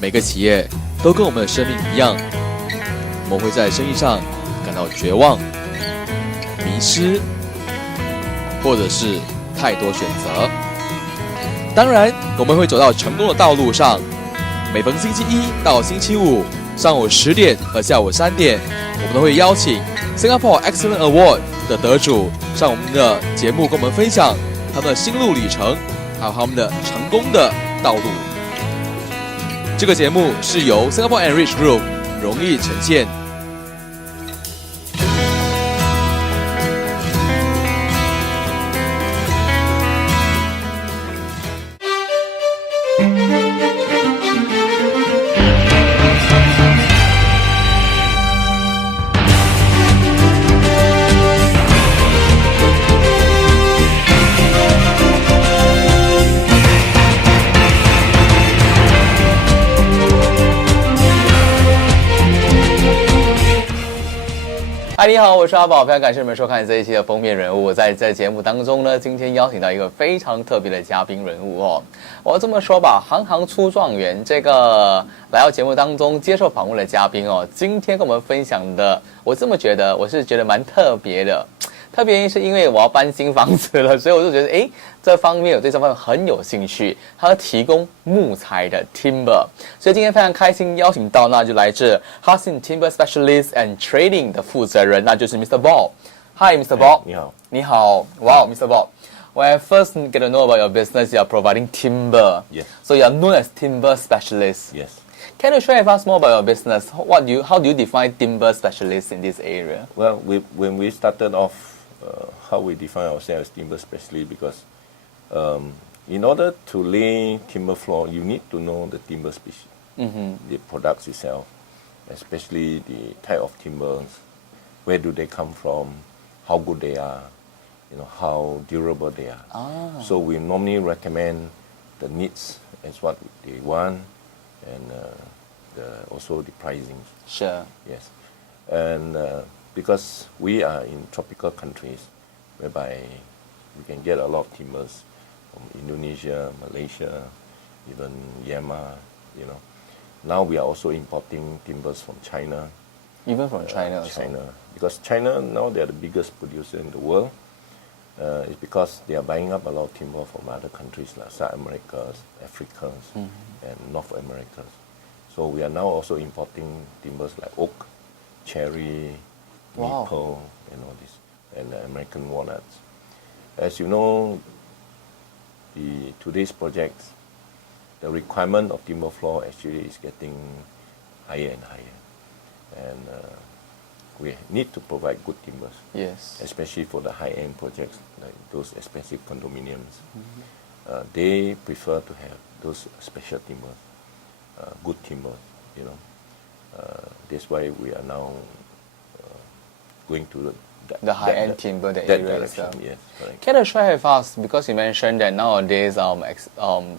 每个企业都跟我们的生命一样，我们会在生意上感到绝望、迷失，或者是太多选择。当然，我们会走到成功的道路上。每逢星期一到星期五上午10点和下午3点，我们都会邀请 Singapore Excellent Award 的得主上我们的节目，跟我们分享他们的心路历程，还有他们的成功的道路。这个节目是由 Singapore Enrich Group 荣誉呈现。嗨，你好，我是阿宝，非常感谢你们收看这一期的封面人物。在节目当中呢，今天邀请到一个非常特别的嘉宾人物哦。我要这么说吧，行行出状元，这个来到节目当中接受访问的嘉宾哦，今天跟我们分享的，我是觉得蛮特别的。特别原因是因为我要搬新房子了，所以我就觉得，这方面我对这方面很有兴趣。他要提供木材的 timber， 所以今天非常开心邀请到，那就来自 Hansin Timber Specialist and Trading 的负责人，那就是 Mr. Bob。Hi, Mr. Bob。你好。你好。Wow, Mr. Bob. When I first get to know about your business, you are providing timber. Yes. So you are known as timber specialist. Yes. Can you share with us more about your business? How do you define timber specialist in this area? Well, when we started off, how we define ourselves as timber specialist, because in order to lay timber floor, you need to know the timber species, the products itself, especially the type of timbers, where do they come from, how good they are, how durable they are. So we normally recommend the needs as what they want, and also the pricing. Sure. Yes. And because we are in tropical countries, whereby we can get a lot of timbers from Indonesia, Malaysia, even Myanmar, Now we are also importing timbers from China. Even from China? China. Because China, now they are the biggest producer in the world. It's because they are buying up a lot of timber from other countries like South America, Africa, and North America. So we are now also importing timbers like oak, cherry, maple, and all this, and American walnuts. As you know, today's projects, the requirement of timber floor actually is getting higher and higher, and we need to provide good timbers. Yes. Especially for the high-end projects like those expensive condominiums. They prefer to have those special timbers, good timbers. That's why we are now going to the high-end timber, the that area direction. itself. Yes, correct. Can you share with us, because you mentioned that nowadays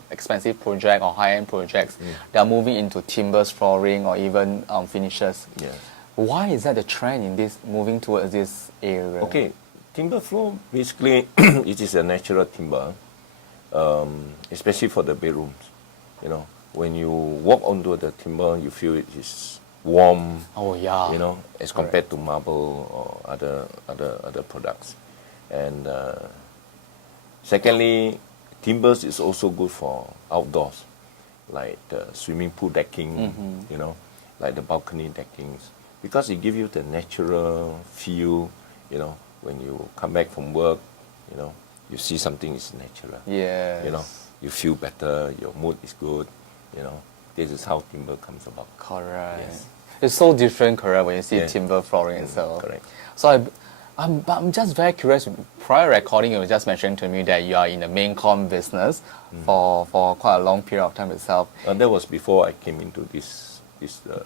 expensive project or high-end projects, they are moving into timbers, flooring, or even finishes. Yes. Why is that the trend in this moving towards this area? Okay, timber floor basically it is a natural timber, especially for the bedrooms. When you walk onto the timber, you feel it is warm. Oh yeah. As compared to marble or other products. And secondly, timbers is also good for outdoors, like the swimming pool decking, like the balcony deckings, because it gives you the natural feel. When you come back from work, you see something is natural. Yes. You feel better, your mood is good. This is how timber comes about. Correct. Yes. It's so different, correct, when you see Yeah. timber flooring itself. Correct. So I'm just very curious. Prior recording, you were just mentioning to me that you are in the main com business for quite a long period of time itself. That was before I came into this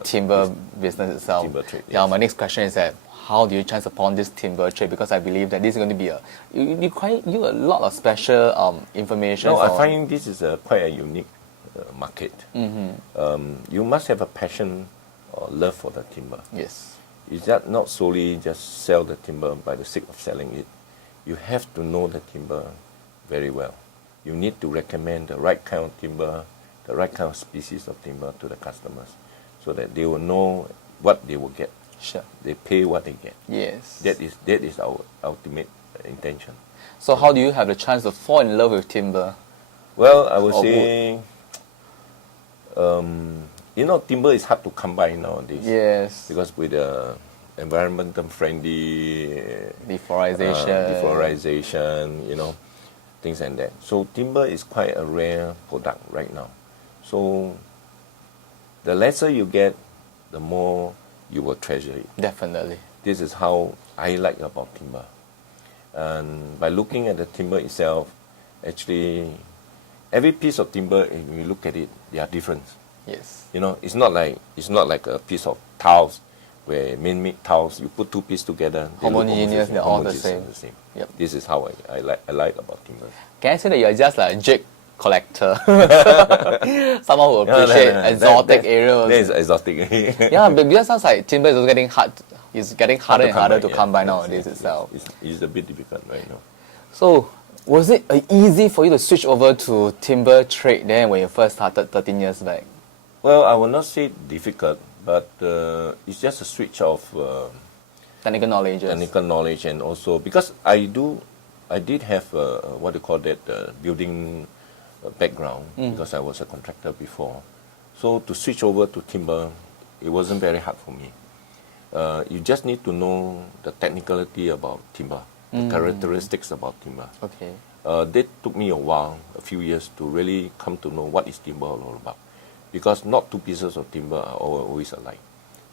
timber business itself. Timber trade. Yeah. Yes. My next question is that how do you chance upon this timber trade? Because I believe that this is going to be you a lot of special information. No, I find this is quite a unique market. You must have a passion or love for the timber. Yes. It's not solely just sell the timber by the sake of selling it. You have to know the timber very well. You need to recommend the right kind of timber the right kind of species of timber to the customers, so that they will know what they will get. Sure. They pay what they get. Yes. That is our ultimate intention. So how do you have the chance to fall in love with timber? Well, I would Or say, timber is hard to come by nowadays. Yes. Because with the environmental friendly Deforestation. things like that. So timber is quite a rare product right now. So the lesser you get, the more you will treasure it. Definitely. This is how I like about timber. And by looking at the timber itself, actually, every piece of timber, if you look at it, they are different. Yes. It's not like a piece of tiles where man-made tiles, you put two pieces together, they look Homogeneous, they're all the same. Yep. This is how I like about timber. Can I say that you're just like a jig collector? Someone who appreciate exotic areas. That is exotic. Yeah, but because sounds like timber is also getting hard. It's getting harder and harder to come by yes, nowadays itself. It's a bit difficult right now. So, was it easy for you to switch over to timber trade then when you first started 13 years back? Well, I will not say difficult, but it's just a switch of Technical knowledge. technical knowledge, and also because I did have what they call that building background because I was a contractor before. So to switch over to timber, it wasn't very hard for me. You just need to know the technicality about timber, the characteristics about timber. Okay. That took me a few years to really come to know what is timber all about. Because not two pieces of timber are always alike.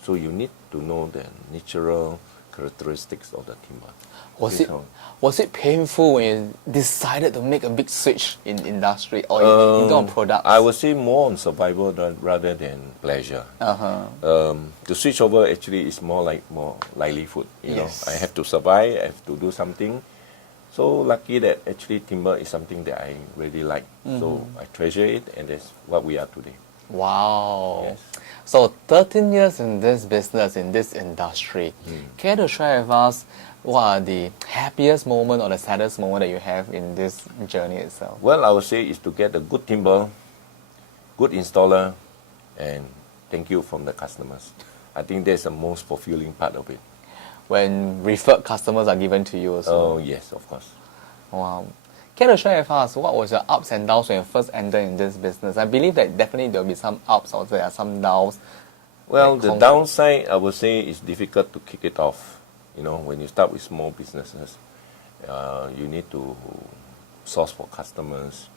So you need to know the natural characteristics of the timber. Was it painful when you decided to make a big switch in industry or in terms of products? I would say more on survival rather than pleasure. To switch over actually is more livelihood. Yes. I have to survive. I have to do something. So lucky that actually timber is something that I really like. So I treasure it, and that's what we are today. Wow. Yes. So 13 years in this business, in this industry. Care to share with us what are the happiest moment or the saddest moment that you have in this journey itself? Well, I would say is to get a good timber, good installer, and thank you from the customers. I think that's the most fulfilling part of it. When referred customers are given to you also? Oh, yes, of course. Wow. Can you share with us what was your ups and downs when you first entered in this business? I believe that definitely there will be some ups or there are some downs. Well, the downside, I would say, is difficult to kick it off. When you start with small businesses, you need to source for customers,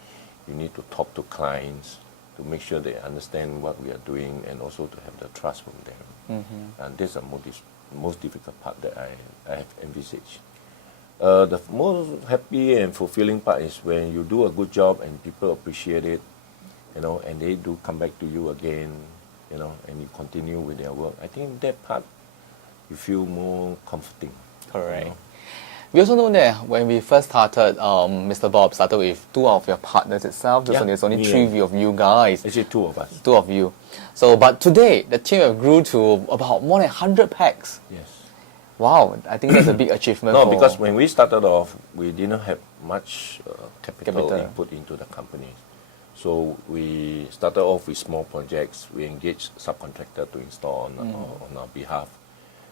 you need to talk to clients to make sure they understand what we are doing, and also to have the trust from them. And this is the most difficult part that I have envisaged. The most happy and fulfilling part is when you do a good job and people appreciate it, and they do come back to you again, and you continue with their work. I think that part, you feel more comforting. Correct. We also know that when we first started, Mr. Bob started with two of your partners itself. There's only three of you guys. Actually, two of us. Two of you. So, but today, the team have grew to about more than 100 packs. Yes. Wow, I think that's a big achievement. No, because when we started off, we didn't have much capital input into the company. So we started off with small projects. We engaged subcontractor to install on our behalf.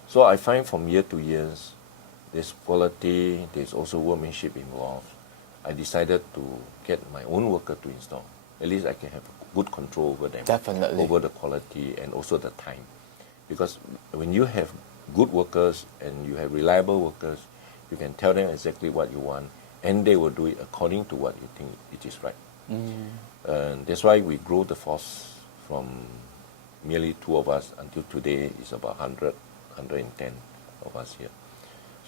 So I find from year to year, there's quality, there's also workmanship involved. I decided to get my own worker to install. At least I can have good control over them. Definitely. Over the quality and also the time. Because when you have good workers and you have reliable workers, you can tell them exactly what you want, and they will do it according to what you think it is right. And that's why we grow the force from merely two of us until today is about 100, 110 of us here.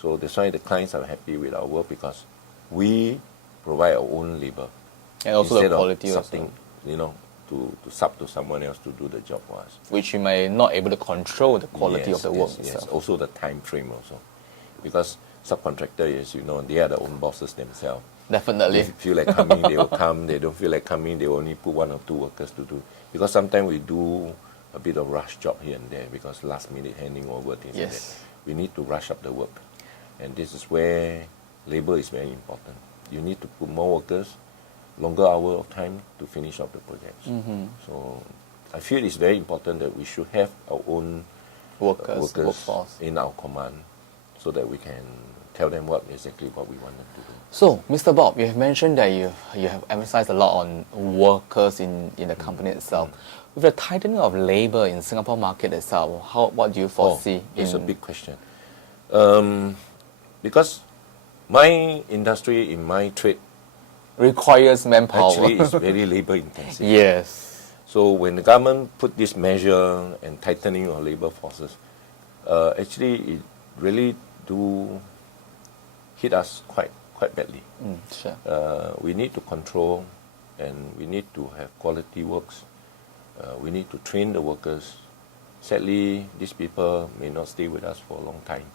So that's why the clients are happy with our work, because we provide our own labor. And also the quality of something, to sub to someone else to do the job for us. Which you may not able to control the quality of the work itself. Yes, also the time frame also. Because subcontractor is, they are the own bosses themselves. Definitely. If they feel like coming, they will come. They don't feel like coming, they will only put one or two workers to do. Because sometimes we do a bit of rush job here and there, because last minute handing over things like that. We need to rush up the work. And this is where labor is very important. You need to put more workers longer hour of time to finish off the projects. So I feel it's very important that we should have our own workforce in our command so that we can tell them exactly what we want them to do. So, Mr. Bob, you have mentioned that you have emphasized a lot on workers in the company itself. With the tightening of labor in Singapore market itself, what do you foresee? It's a big question. Because my industry, in my trade, requires manpower. actually is very labor intensive. Yes. So when the government put this measure and tightening of labor forces, actually it really do hit us quite badly. Sure. We need to control, and we need to have quality works. We need to train the workers. Sadly, these people may not stay with us for a long time.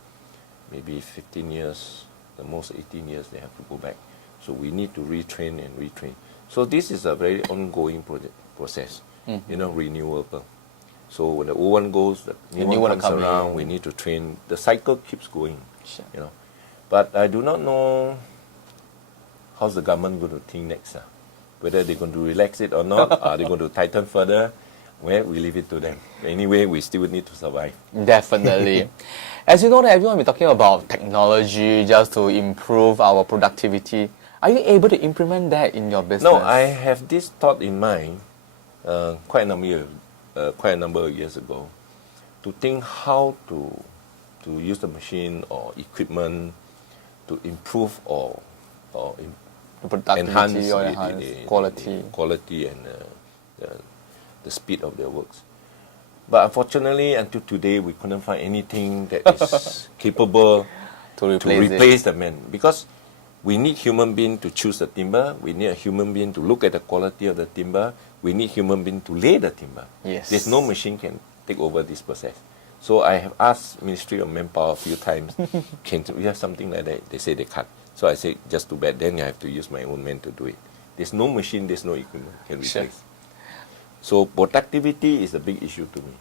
Maybe 15 years, the most 18 years they have to go back. So we need to retrain and retrain. So this is a very ongoing process, renewable. So when the old one goes, the new one comes around, we need to train. The cycle keeps going, Sure. But I do not know how's the government going to think next. Whether they're going to relax it or not, are they going to tighten further? Well, we leave it to them. Anyway, we still need to survive. Definitely. As you know, that everyone will be talking about technology just to improve our productivity. Are you able to implement that in your business? No, I have this thought in mind quite a number of years ago, to think how to use the machine or equipment to improve or enhance quality and the speed of their works. But unfortunately, until today, we couldn't find anything that is capable to replace the man. Because we need human being to choose the timber. We need a human being to look at the quality of the timber. We need human being to lay the timber. Yes. There's no machine can take over this process. So I have asked Ministry of Manpower a few times, can we have something like that? They say they can't. So I say, just too bad. Then I have to use my own men to do it. There's no machine, there's no equipment can replace. Sure. So productivity is a big issue to me.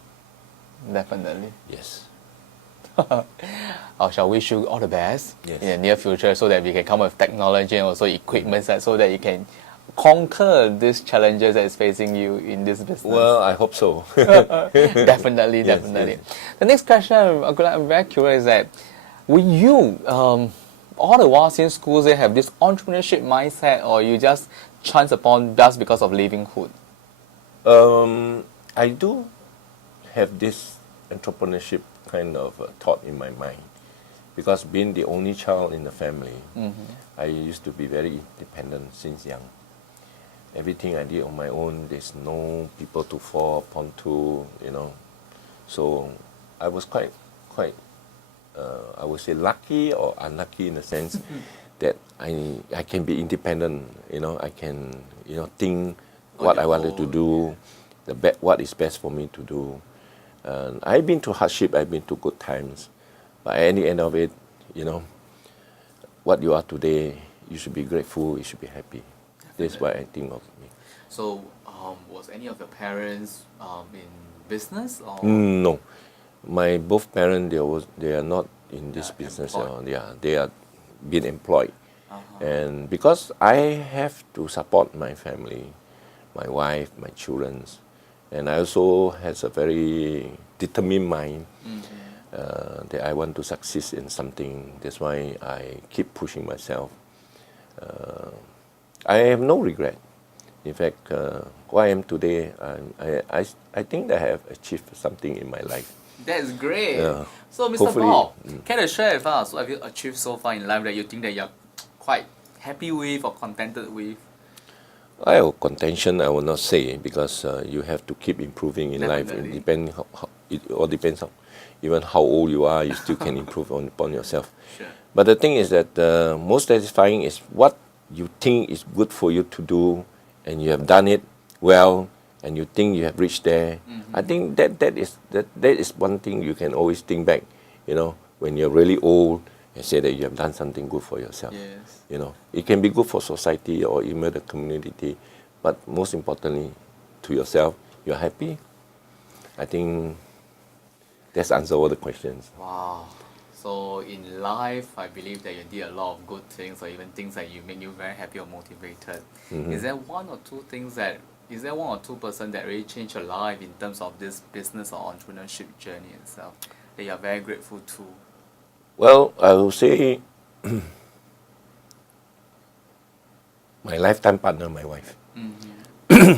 Definitely. Yes. I shall wish you all the best Yes. in the near future so that we can come up with technology and also equipment so that you can conquer these challenges that is facing you in this business. Well, I hope so. Definitely. Yes. The next question I'm very curious is that will you, all the while since schools, they have this entrepreneurship mindset, or you just chance upon just because of livelihood? I do have this entrepreneurship kind of thought in my mind, because being the only child in the family, I used to be very independent since young. Everything I did on my own. There's no people to fall upon to, So I was quite, I would say lucky or unlucky in the sense that I can be independent. I can, think what I wanted to do, what is best for me to do. And I've been to hardship, I've been to good times, but at the end of it, what you are today, you should be grateful, you should be happy. That's what I think of me. So, was any of your parents in business? Or? No, my both parents they are not in this business. They are being employed, and because I have to support my family, my wife, my children, and I also has a very determined mind that I want to succeed in something. That's why I keep pushing myself. I have no regret. In fact, who I am today, I think that I have achieved something in my life. That's great. Yeah. So, Mr. Hopefully, Bob, can you share with us what have you achieved so far in life that you think that you're quite happy with or contented with? Contention, I will not say, because you have to keep improving in life. It all depends on even how old you are. You still can improve upon yourself. Sure. But the thing is that most satisfying is what you think is good for you to do, and you have done it well, and you think you have reached there. I think that is one thing you can always think back. When you're really old, and say that you have done something good for yourself. Yes. It can be good for society or even the community, but most importantly, to yourself, you're happy. I think that's answer all the questions. Wow. So in life, I believe that you did a lot of good things, or even things that you make you very happy or motivated. Is there one or two person that really changed your life in terms of this business or entrepreneurship journey itself that you are very grateful to? Well, I will say my lifetime partner, my wife.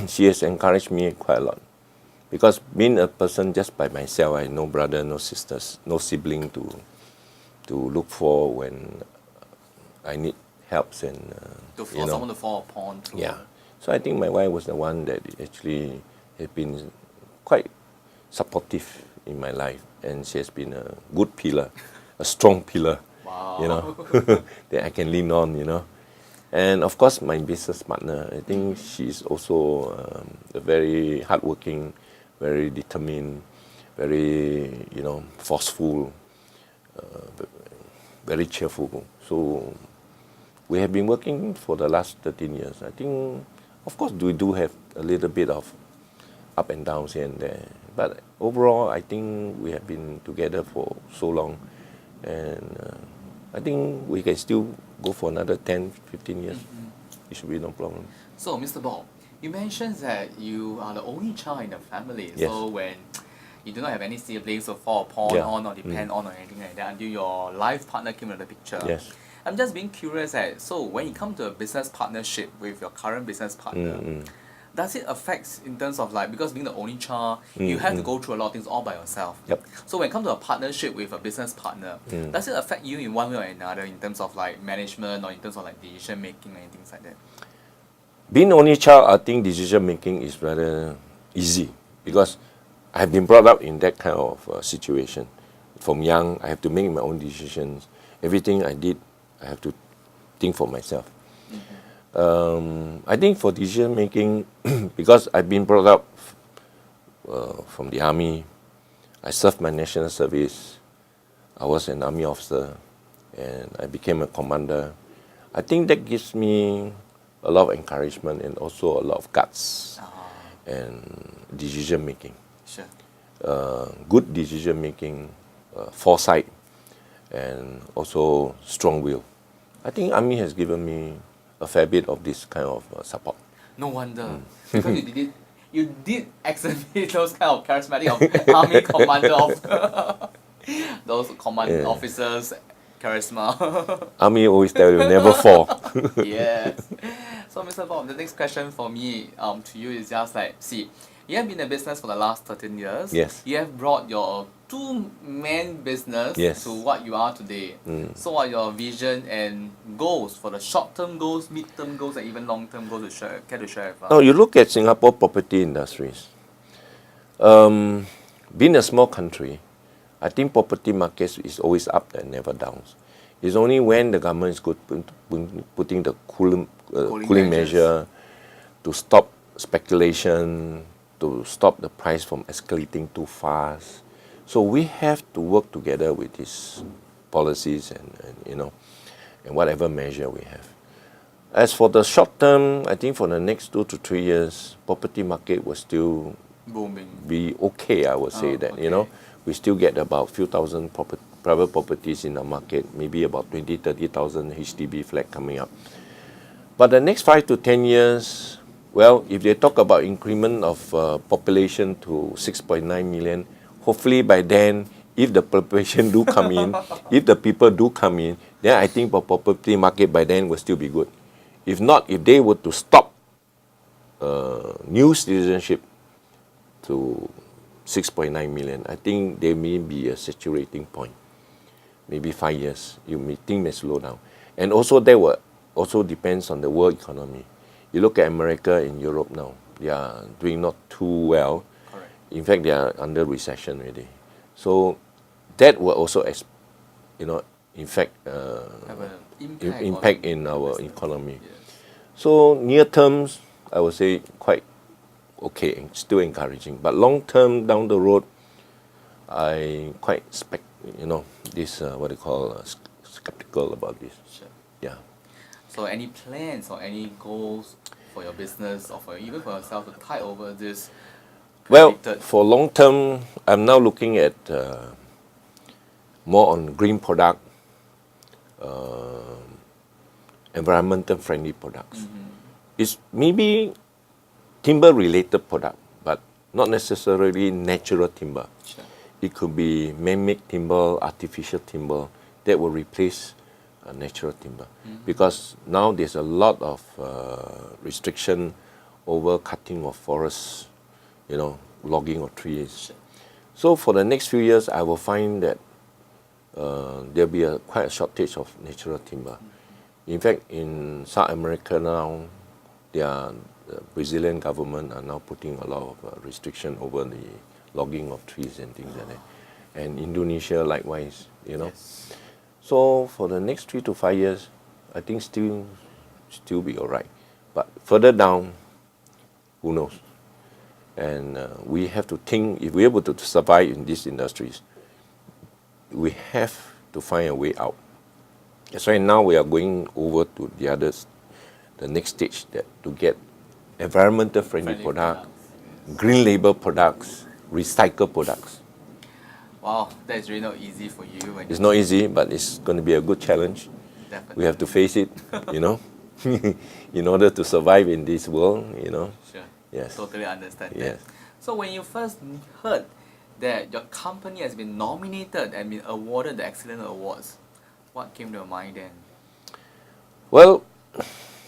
She has encouraged me quite a lot. Because being a person just by myself, I have no brother, no sisters, no sibling to look for when I need helps and Someone to fall upon too. Yeah. So I think my wife was the one that actually has been quite supportive in my life, and she has been a good pillar, a strong pillar, Wow. that I can lean on. And of course, my business partner, I think she's also a very hardworking, very determined, very forceful, very cheerful. So we have been working for the last 13 years. I think, of course, we do have a little bit of up and downs here and there. But overall, I think we have been together for so long. And I think we can still go for another 10, 15 years. It should be no problem. So, Mr. Bob, you mentioned that you are the only child in the family. Yes. So when you do not have any siblings to fall upon on or depend on or anything like that until your life partner came into the picture. Yes. I'm just being curious so when you come to a business partnership with your current business partner, does it affect in terms of because being the only child, you have to go through a lot of things all by yourself. Yep. So when it comes to a partnership with a business partner, does it affect you in one way or another in terms of management or in terms of decision making and things like that? Being only child, I think decision making is rather easy because I have been brought up in that kind of situation. From young, I have to make my own decisions. Everything I did, I have to think for myself. I think for decision making, because I've been brought up from the army, I served my national service, I was an army officer, and I became a commander. I think that gives me a lot of encouragement and also a lot of guts and decision making. Sure. Good decision making, foresight, and also strong will. I think army has given me a fair bit of this kind of support. No wonder. Because you did exhibit those kind of charismatic of army commander of those command officers charisma. Army always tell you never fall. Yes. So Mr. Bob, the next question for me to you is just see, you have been in business for the last 13 years. Yes. You have brought your two-man business to what you are today. So what are your vision and goals for the short-term goals, mid-term goals, and even long-term goals care to share with us? Now you look at Singapore property industries. Being a small country, I think property markets is always up and never down. It's only when the government is putting the cooling measure to stop speculation, to stop the price from escalating too fast. So we have to work together with these policies and whatever measure we have. As for the short term, I think for the next 2 to 3 years, property market will still booming, be okay. I would say that we still get about few thousand private properties in the market, maybe about 20,000-30,000 HDB flat coming up. But the next 5 to 10 years, well, if they talk about increment of population to 6.9 million, hopefully by then, if the population do come in, if the people do come in, then I think the property market by then will still be good. If not, if they were to stop new citizenship to 6.9 million, I think there may be a saturating point. Maybe 5 years, things may slow down. And also that will also depends on the world economy. You look at America and Europe now, they are doing not too well. Correct. In fact, they are under recession already. So that will also, in fact, have an impact in our economy. Yes. So near terms, I would say quite okay and still encouraging. But long term down the road, I quite skeptical about this. Sure. Yeah. So any plans or any goals for your business or even for yourself to tide over this? Well, for long term, I'm now looking at more on green product, environmental friendly products. It's maybe timber related product, but not necessarily natural timber. Sure. It could be man-made timber, artificial timber that will replace natural timber. Because now there's a lot of restriction over cutting of forests, logging of trees. Sure. So for the next few years, I will find that there'll be quite a shortage of natural timber. In fact, in South America now, the Brazilian government are now putting a lot of restriction over the logging of trees and things like that. And Indonesia likewise, Yes. So for the next 3 to 5 years, I think still be all right. But further down, who knows? And we have to think, if we're able to survive in these industries, we have to find a way out. That's why now we are going over to the next stage, to get environmental friendly products, green label products, recycled products. Wow, that is really not easy for you. It's not easy, but it's going to be a good challenge. Definitely. We have to face it, in order to survive in this world, Sure. Yes. Totally understand Yes. that. So when you first heard that your company has been nominated and been awarded the Excellent Awards, what came to your mind then? Well,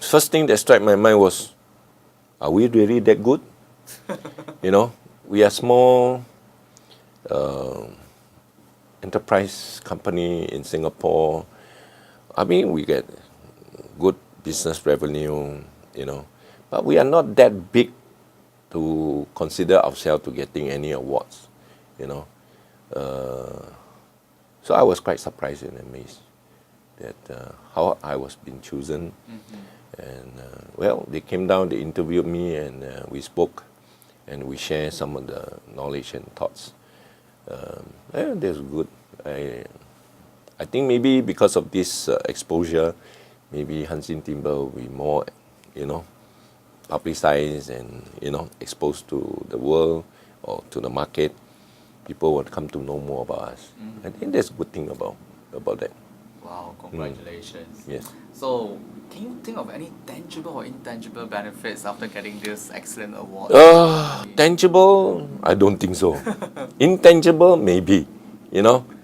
first thing that struck my mind was, are we really that good? We are small enterprise company in Singapore. I mean, we get good business revenue, but we are not that big to consider ourselves to getting any awards, So I was quite surprised and amazed that how I was being chosen. And they came down, they interviewed me, and we spoke, and we shared some of the knowledge and thoughts. That's good. I think maybe because of this exposure, maybe Hansin Timber will be more, publicized and exposed to the world or to the market. People will come to know more about us. I think that's a good thing about that. Wow, congratulations. Yes. So, can you think of any tangible or intangible benefits after getting this excellent award? Tangible, I don't think so. Intangible, maybe.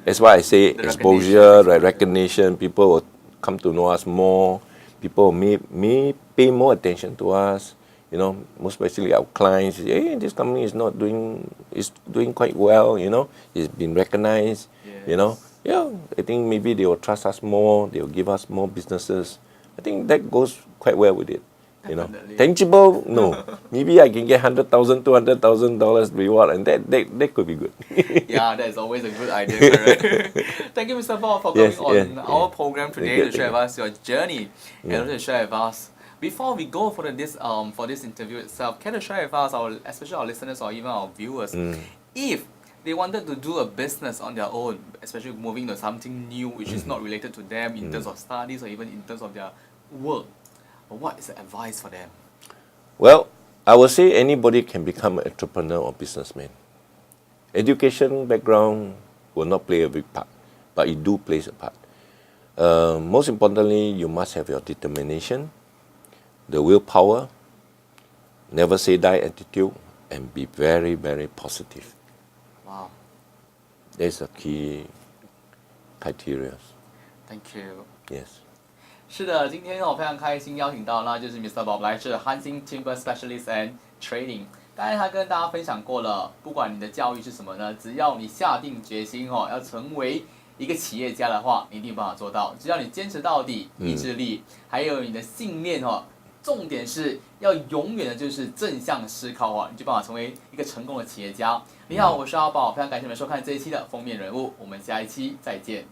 That's why I say The exposure, recognition. People will come to know us more. People may pay more attention to us. Most especially our clients. Hey, this company is doing quite well. It's been recognized. Yes. I think maybe they will trust us more. They will give us more businesses. I think that goes quite well with it. Definitely. Tangible, no. Maybe I can get $100,000, $200,000 reward, and that could be good. Yeah, that is always a good idea, correct? Thank you, Mr. Bob, for coming on our program today to share with us your journey and also to share with us. Before we go for this interview itself, can you share with us, especially our listeners or even our viewers, if they wanted to do a business on their own, especially moving to something new which is not related to them in terms of studies or even in terms of their work, what is the advice for them? Well, I would say anybody can become an entrepreneur or businessman. Education background will not play a big part, but it do plays a part. Most importantly, you must have your determination, the willpower, never say die attitude, and be very, very positive. Wow. That's a key criteria. Thank you. Yes. 是的，今天我非常开心邀请到，那就是 Mr. Bob 来自 Hansin Timber Specialist and Trading。刚才他跟大家分享过了，不管你的教育是什么呢，只要你下定决心要成为一个企业家的话，你一定有办法做到。只要你坚持到底，意志力，还有你的信念重点是要永远的就是正向思考你就办法成为一个成功的企业家。你好，我是阿宝，非常感谢你们收看这一期的封面人物，我们下一期再见。